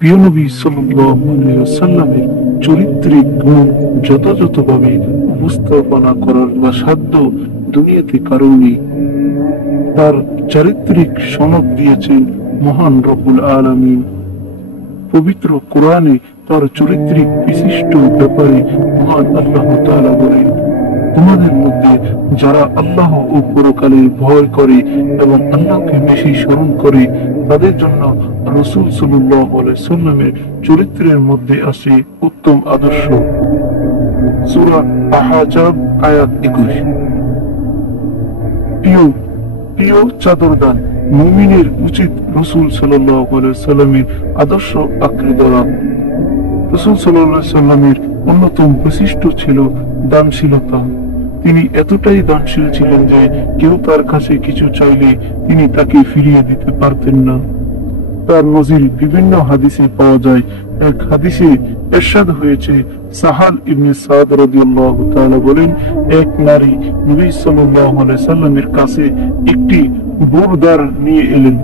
প্রিয় নবী সাল্লাল্লাহু আলাইহি ওয়াসাল্লামের চরিত্রিক গুণ যথাযথভাবে উপস্থাপনা করার বা সাধ্য দুনিয়াতে কারো নেই। তার চারিত্রিক সনদ দিয়েছেন মহান রব্বুল আলামিন। পবিত্র কোরআনে তার চরিত্রিক বিশিষ্ট ব্যাপারে মহান আল্লাহ তাআলা বলেন, তোমাদের মধ্যে যারা আল্লাহ ও পরকালের ভয় করে এবং আল্লাহকে বেশি স্মরণ করে তাদের জন্য রাসূল সাল্লাল্লাহু আলাইহি সাল্লামের চরিত্রের মধ্যে আছে উত্তম আদর্শ। সূরা আহজাব আয়াত 21। প্রিয় চাদরদান, মুমিনের উচিত রাসূল সাল্লাল্লাহু আলাইহি সাল্লামের আদর্শ আঁকড়ে ধরা। রাসূল সাল্লাল্লাহু আলাইহি সাল্লামের অন্যতম বৈশিষ্ট্য ছিল দানশীলতা। তিনি এতটাই দানশীল ছিলেন যে কেউ তার কাছে কিছু চাইলে তিনি তাকে ফিরিয়ে দিতে পারতেন না। তার নজির বিভিন্ন হাদিসে পাওয়া যায়। এক হাদিসে ইরশাদ হয়েছে, সাহাল ইবনে সাদ রাদিয়াল্লাহু তাআলা বলেন, এক নারী নবী সাল্লাল্লাহু আলাইহি সাল্লামের কাছে একটি বুরদার নিয়ে এলেন।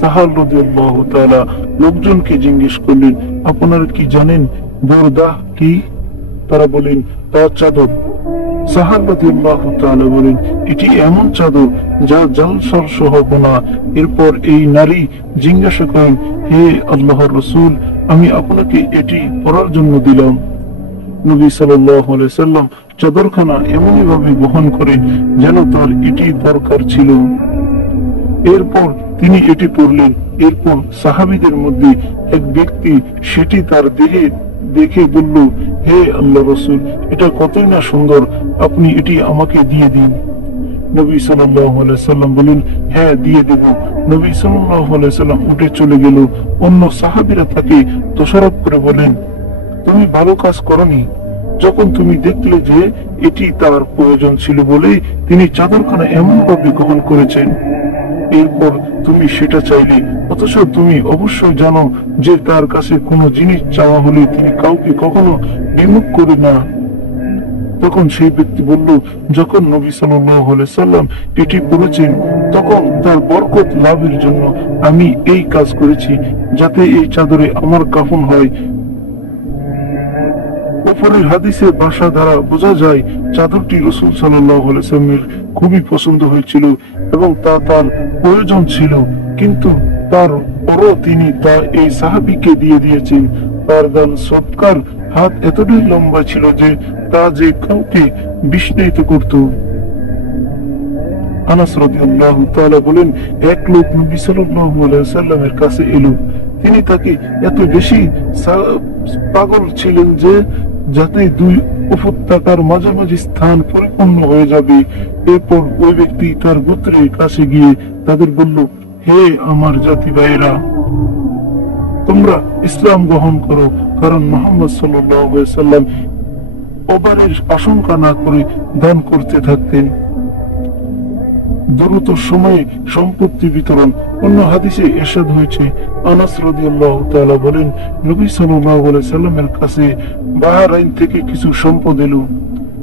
সাহাল রাদিয়াল্লাহু তাআলা লোকজনকে জিজ্ঞেস করলেন, আপনারা কি জানেন বুরদা কি? তারা বলেন, তা চাদর। সাহাল রাদিয়াল্লাহু তাআলা বলেন, এটি এমন চাদর যা জালসর সহ বোনা। এরপর এই নারী জিজ্ঞাসা করেন, হে আল্লাহর রাসূল, আমি আপনাকে এটি পরার জন্য দিলাম। নবী সাল্লাল্লাহু আলাইহি সাল্লাম চাদরখানা এমনই ভাবে বহন করেন যেন তার এটি দরকার ছিল। এরপর তিনি এটি পরলেন। এরপর সাহাবীদের মধ্যে এক ব্যক্তি সেটি তার দেহে দেখে বলল, হে আল্লাহ রাসূল, এটা কতই না সুন্দর, আপনি এটি আমাকে দিয়ে দিন। নবী সাল্লাল্লাহু আলাইহি সাল্লাম বলেন, হ্যাঁ দিয়ে দেব। নবী সাল্লাল্লাহু আলাইহি সাল্লাম উঠে চলে গেল। অন্য সাহাবীরা তাকে দোষারোপ করে বলেন, তুমি ভালো কাজ করনি। যখন তুমি দেখলে যে এটি তার প্রয়োজন ছিল বলে তিনি চাদরখানা এমন ভাবে গ্রহণ করেছেন, এরপর তুমি সেটা চাইলে, অথচ তুমি অবশ্যই জানো যে তার কাছে কোনো জিনিস চাওয়া হলে তিনি কাউকে কখনো বিমুখ করে না। তখন সেই ব্যক্তি বলল, যখন নবী সাল্লাল্লাহু আলাইহি সাল্লাম এটি বলেছেন তখন তার বরকত লাভের জন্য আমি এই কাজ করেছি, যাতে এই চাদরে আমার কাফন হয়। উপরের হাদিসের ভাষা দ্বারা বোঝা যায় চাদরটি রাসূল সাল্লাল্লাহু আলাইহি সাল্লামের খুবই পছন্দ হয়েছিল এবং তা তার প্রয়োজন ছিল, কিন্তু তারপরও তিনি তা এই সাহাবীকে দিয়ে দিয়েছেন। তার দান সৎকার হাত এতটাই লম্বা ছিল যে তা যে কাউকে বিস্মিত করত। আনাস রাদিয়াল্লাহু তাআলা বলেন, এক লোক নবী সাল্লাল্লাহু আলাইহি সাল্লামের কাছে এলো। তিনি তাকে এত বেশি পাগল ছিলেন যে যাতে দুই উপত্যকার মাঝামাঝি স্থান পরিপূর্ণ হয়ে যাবে। এরপর ওই ব্যক্তি তার গোত্রের কাছে গিয়ে তাদের বলল, হে আমার জাতি ভাইয়েরা, তোমরা ইসলাম গ্রহণ করো, কারণ মুহাম্মদ সাল্লাল্লাহু আলাইহি সাল্লাম অবারের আশঙ্কা না করে দান করতে থাকতেন। দ্রুত সময়ে সম্পত্তি বিতরণ। অন্য হাদিসে ইরশাদ হয়েছে, আনাস রাদিয়াল্লাহু তাআলা বলেন, নবী সাল্লাল্লাহু আলাইহি সাল্লামের কাছে বাহরাইন থেকে কিছু সম্পদ এলো।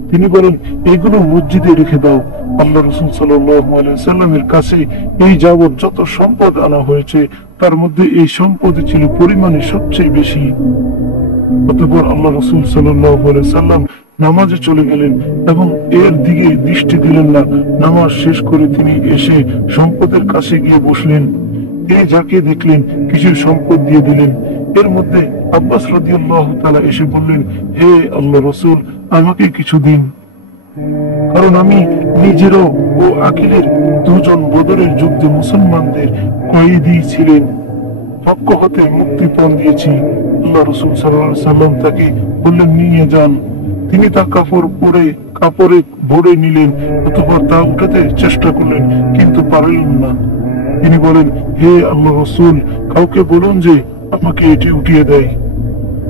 তিনি বলেন, এগুলো মসজিদে রেখে দাও। আল্লাহ রাসূল সাল্লাল্লাহু আলাইহি সাল্লামের কাছে এই যাবত যত সম্পদ আনা হয়েছে তার মধ্যে এই সম্পদ ছিল পরিমাণে সবচেয়ে বেশি। অতঃপর আল্লাহ রাসূল সাল্লাল্লাহু আলাইহি সাল্লাম নামাজে চলে গেলেন এবং এর দিকে দৃষ্টি দিলেন না। নামাজ শেষ করে তিনি এসে সম্পদের কাছে গিয়ে বসলেন। তিনি যাকে দেখলেন কিছু সম্পদ দিয়ে দিলেন। এর মধ্যে আব্বাস রাদিয়াল্লাহু তাআলা এসে বললেন, হে আল্লাহ রাসূল, আমাকে কিছু দিন, কারণ আমি নিজেরও ও আকিলের দুজন বদরের যুদ্ধে মুসলমানদের কয়েদি ছিলেন, পক্ষ হতে মুক্তিপণ দিয়েছি। আল্লাহ রাসূল সাল্লাল্লাহু আলাইহি সাল্লাম তাকে বললেন, নিয়ে যান। তিনি তা কাপড়ে ভরে নিলেন, অতঃপর তা উঠাতে চেষ্টা করলেন, কিন্তু পারলেন না। তিনি বলেন, হে আল্লাহ রাসূল, কাউকে বলুন যে আমাকে এটি উঠিয়ে দেয়।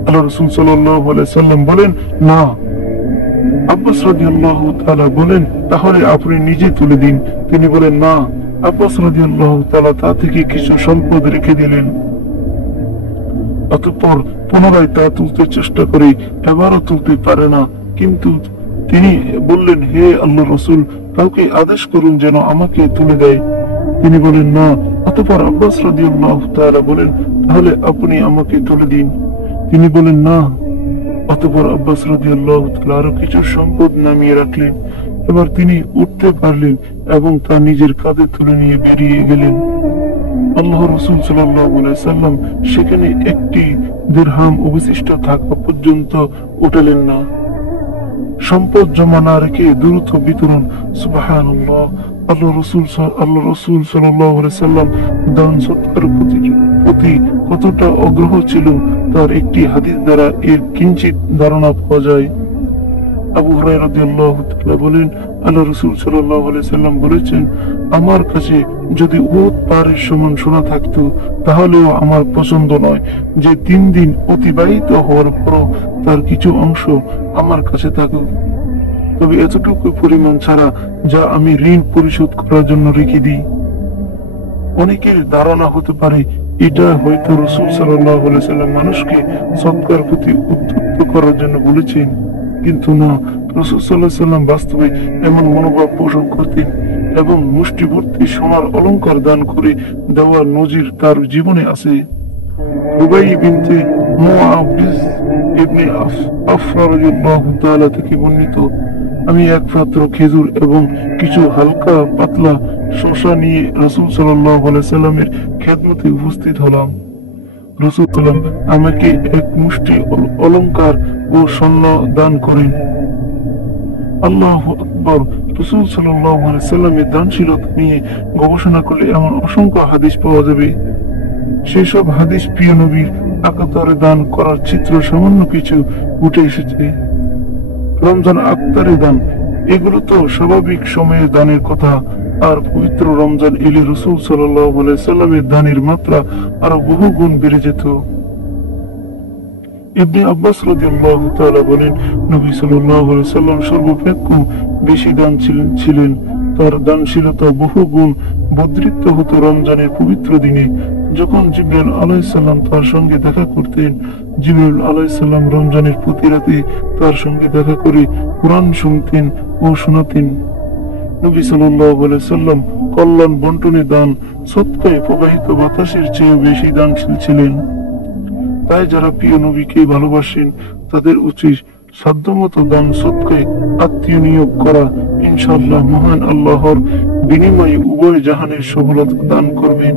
আল্লাহ রাসূল সাল্লাল্লাহু আলাইহি সাল্লাম বলেন, না। আব্বাস রাদিয়াল্লাহু তাআলা বলেন, তাহলে আপনি নিজে তুলে দিন। তিনি বলেন, না। আব্বাস রাদিয়াল্লাহু তাআলা তা থেকে কিছু সম্পদ রেখে দিলেন। অতঃপর পুনরায় তা তুলতে চেষ্টা করে, এবারও তুলতে পারে না। কিন্তু তিনি বললেন, হে আল্লাহ রাসূল, কাউকে আদেশ করুন যেন আমাকে তুলে দেয়। তিনি বলেন না। অতঃপর আব্বাস রাদিয়াল্লাহু তাআলা বলেন, তাহলে আপনি আমাকে তুলে দিন। তিনি বলেন না। অতঃপর আব্বাস রাদিয়াল্লাহু তাআলা আরো কিছু সম্পদ নামিয়ে রাখলেন। এবার তিনি উঠতে পারলেন এবং তা নিজের কাঁধে তুলে নিয়ে বেরিয়ে গেলেন। আল্লাহ রাসূল সাল্লাল্লাহু আলাইহি সাল্লাম সেখানে একটি দিরহাম অবশিষ্ট থাকা পর্যন্ত উঠালেন না। সম্পদ জমা না রেখে দ্রুত বিতরণ। সুবহানাল্লাহ। আল্লাহ রাসূল সাল্লাল্লাহু আলাইহি সাল্লাম দান সৎকার প্রতি কতটা আগ্রহ ছিল তার একটি হাদিস দ্বারা এর কিঞ্চিত ধারণা পাওয়া যায়। আবু হুরায়রা রাদিয়াল্লাহু তাআলা বলেন, আল্লাহ রাসূল সাল্লাল্লাহু আলাইহি সাল্লাম বলেছেন, আমার কাছে যদি উহুদ পাহাড়ের সমান সোনা থাকতো তাহলেও আমার পছন্দ নয় যে 3 দিন অতিবাহিত হওয়ার পর তার কিছু অংশ আমার কাছে থাকুক, তবে এতটুকু পরিমাণ ছাড়া যা আমি ঋণ পরিশোধ করার জন্য রেখে দিই। অনেকের ধারণা হতে পারে এটা হয়তো রাসূল সাল্লাল্লাহু আলাইহি সাল্লাম মানুষকে সৎকার প্রতি উদ্বুদ্ধ করার জন্য বলেছেন, কিন্তু না, রাসূল সাল্লাল্লাহু আলাইহি সাল্লাম বাস্তবে এমন মনোভাব পোষণ করতেন এবং মুষ্টিভর্তি সোনার অলংকার দান করে দেওয়ার নজির তার জীবনে আছে। রুবাই বিনতে মুআবিজ ইবনে আফরা রাদিয়াল্লাহু তাআলা থেকে বর্ণিত, আমি এক পাত্র খেজুর এবং কিছু হালকা পাতলা শসা নিয়ে রাসূল সাল্লাল্লাহু আলাইহি সাল্লামের খেদমতে উপস্থিত হলাম। রাসূল সাল্লাম আমাকে এক মুষ্টি অলংকার ও স্বর্ণ দান করেন। আল্লাহু আকবার। রাসূল সাল্লাল্লাহু আলাইহি সাল্লামের দানশীলতা নিয়ে গবেষণা করলে এমন অসংখ্য হাদিস পাওয়া যাবে। সেই সব হাদিস প্রিয় নবীর আকাতারে দান করার চিত্র সামান্য কিছু উঠে এসেছে। রমজান আক্তারে দান, এগুলো তো স্বাভাবিক সময়ে দানের কথা, আর পবিত্র রমজান এলে রাসূল সাল্লাল্লাহু আলাইহি সাল্লামের দানের মাত্রা আরো বহু গুণ বেড়ে যেত। ইবনে আব্বাস রাদিয়াল্লাহু তাআলা বলেন, নবী সাল্লাল্লাহু আলাইহি সাল্লাম সর্বাপেক্ষা বেশি দান ছিলেন। তার দানশীলতা বহু গুণ বর্ধিত হতো রমজানের পবিত্র দিনে, যখন জিবরাইল আলাইহিস সালাম তার সঙ্গে দেখা করতেন। জিবরাইল আলাইহিস সালাম রমজানের প্রতি রাতে তার সঙ্গে দেখা করে কুরআন শুনতেন ও শোনাতেন। নবী সাল্লাল্লাহু আলাইহি সাল্লাম কল্যাণ বন্টনে দান সৎকায় প্রবাহিত বাতাসের চেয়ে বেশি দানশীল ছিলেন। তাই যারা প্রিয় নবীকে ভালোবাসেন তাদের উচিত সাধ্যমতো দান সৎকায় আত্মীয় নিয়োগ করা। ইনশাআল্লাহ মহান আল্লাহর বিনিময়ে উভয় জাহানের সফলতা দান করবেন।